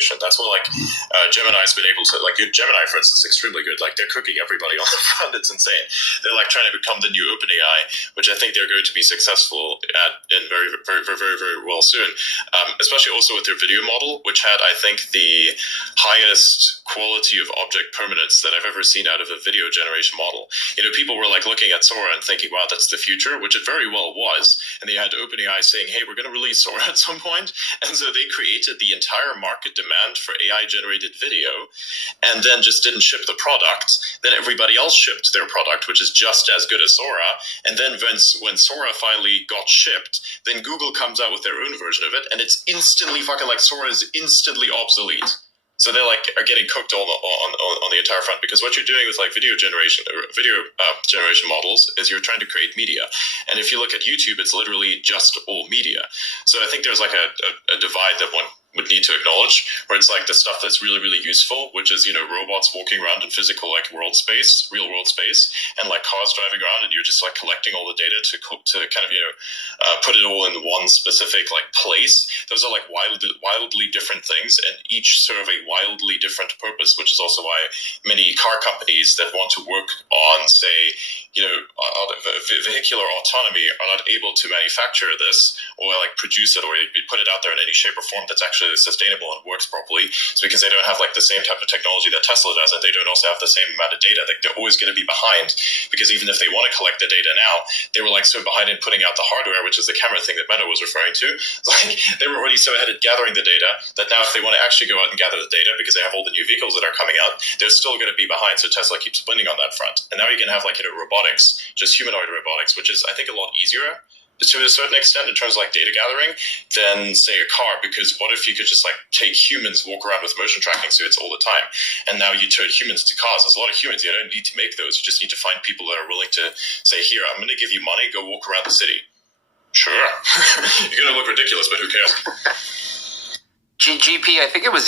generation. That's what Gemini's been able to, Gemini, for instance, is extremely good. Like, they're cooking everybody on the front. It's insane. They're like trying to become the new OpenAI, which I think they're going to be successful at in very, very, very, very, very well soon. Especially also with their video model, which had, I think, the highest quality of object permanence that I've ever seen out of a video generation model. People were like looking at Sora and thinking, wow, that's the future, which it very well was. And they had OpenAI saying, hey, we're going to release Sora at some point. And so they created the entire market demand for AI-generated video and then just didn't ship the product. Then everybody else shipped their product, which is just as good as Sora. And then when Sora finally got shipped, then Google comes out with their own version of it, and it's instantly fucking Sora is instantly obsolete. So they are getting cooked on the entire front, because what you're doing with video generation models is you're trying to create media. And if you look at YouTube, it's literally just all media. So I think there's a divide that one would need to acknowledge, where it's the stuff that's really, really useful, which is, robots walking around in physical, world space, real world space, and cars driving around, and you're just collecting all the data to kind of, put it all in one specific place. Those are wildly different things, and each serve a wildly different purpose, which is also why many car companies that want to work on, say, vehicular autonomy are not able to manufacture this or produce it or put it out there in any shape or form that's actually sustainable and works properly. It's because they don't have the same type of technology that Tesla does, and they don't also have the same amount of data. They're always going to be behind, because even if they want to collect the data now, they were so behind in putting out the hardware, which is the camera thing that Meta was referring to. They were already so ahead at gathering the data that now if they want to actually go out and gather the data, because they have all the new vehicles that are coming out, they're still going to be behind. So Tesla keeps winning on that front. And now you can have robotics, just humanoid robotics, which is, I think, a lot easier to a certain extent in terms of data gathering than, say, a car. Because what if you could just take humans, walk around with motion tracking suits all the time, and now you turn humans into cars? There's a lot of humans. You don't need to make those. You just need to find people that are willing to say, here, I'm going to give you money, go walk around the city. Sure. You're going to look ridiculous, but who cares? GP, I think it was